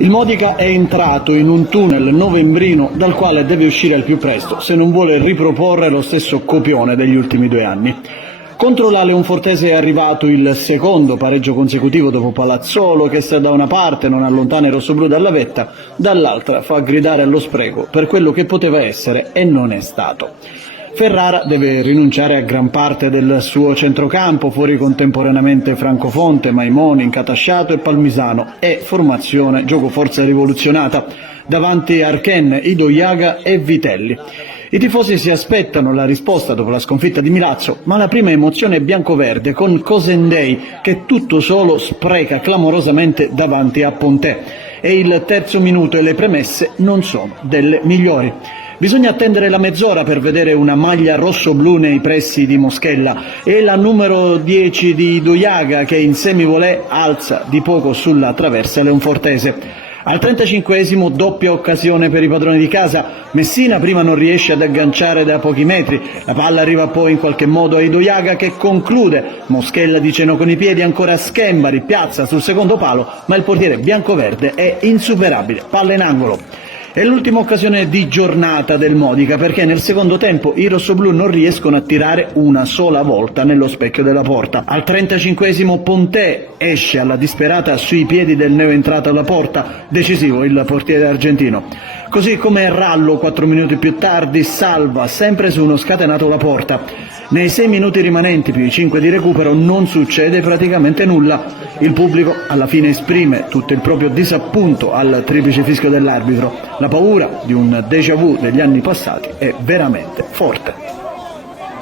Il Modica è entrato in un tunnel novembrino dal quale deve uscire al più presto se non vuole riproporre lo stesso copione degli ultimi 2 anni. Contro la Leonfortese è arrivato il secondo pareggio consecutivo dopo Palazzolo che se da una parte non allontana i rossoblù dalla vetta, dall'altra fa gridare allo spreco per quello che poteva essere e non è stato. Ferrara deve rinunciare a gran parte del suo centrocampo, fuori contemporaneamente Francofonte, Maimoni, Incatasciato e Palmisano e formazione gioco forza rivoluzionata, davanti Archen, Ido Iaga e Vitelli. I tifosi si aspettano la risposta dopo la sconfitta di Milazzo, ma la prima emozione è biancoverde con Cosendei che tutto solo spreca clamorosamente davanti a Pontè e il terzo minuto e le premesse non sono delle migliori. Bisogna attendere la mezz'ora per vedere una maglia rosso-blu nei pressi di Moschella e la numero 10 di Doiaga che in semivolée alza di poco sulla traversa leonfortese. Al 35esimo doppia occasione per i padroni di casa, Messina prima non riesce ad agganciare da pochi metri, la palla arriva poi in qualche modo a Idoiaga che conclude, Moschella di ceno con i piedi ancora Schembari, piazza sul secondo palo, ma il portiere biancoverde è insuperabile, palla in angolo. È l'ultima occasione di giornata del Modica perché nel secondo tempo i rossoblù non riescono a tirare una sola volta nello specchio della porta. Al 35esimo Pontè esce alla disperata sui piedi del neoentrato alla porta, decisivo il portiere argentino. Così come Rallo 4 minuti più tardi salva sempre su uno scatenato la porta. Nei 6 minuti rimanenti più i 5 di recupero non succede praticamente nulla. Il pubblico alla fine esprime tutto il proprio disappunto al triplice fischio dell'arbitro. La paura di un déjà vu degli anni passati è veramente forte.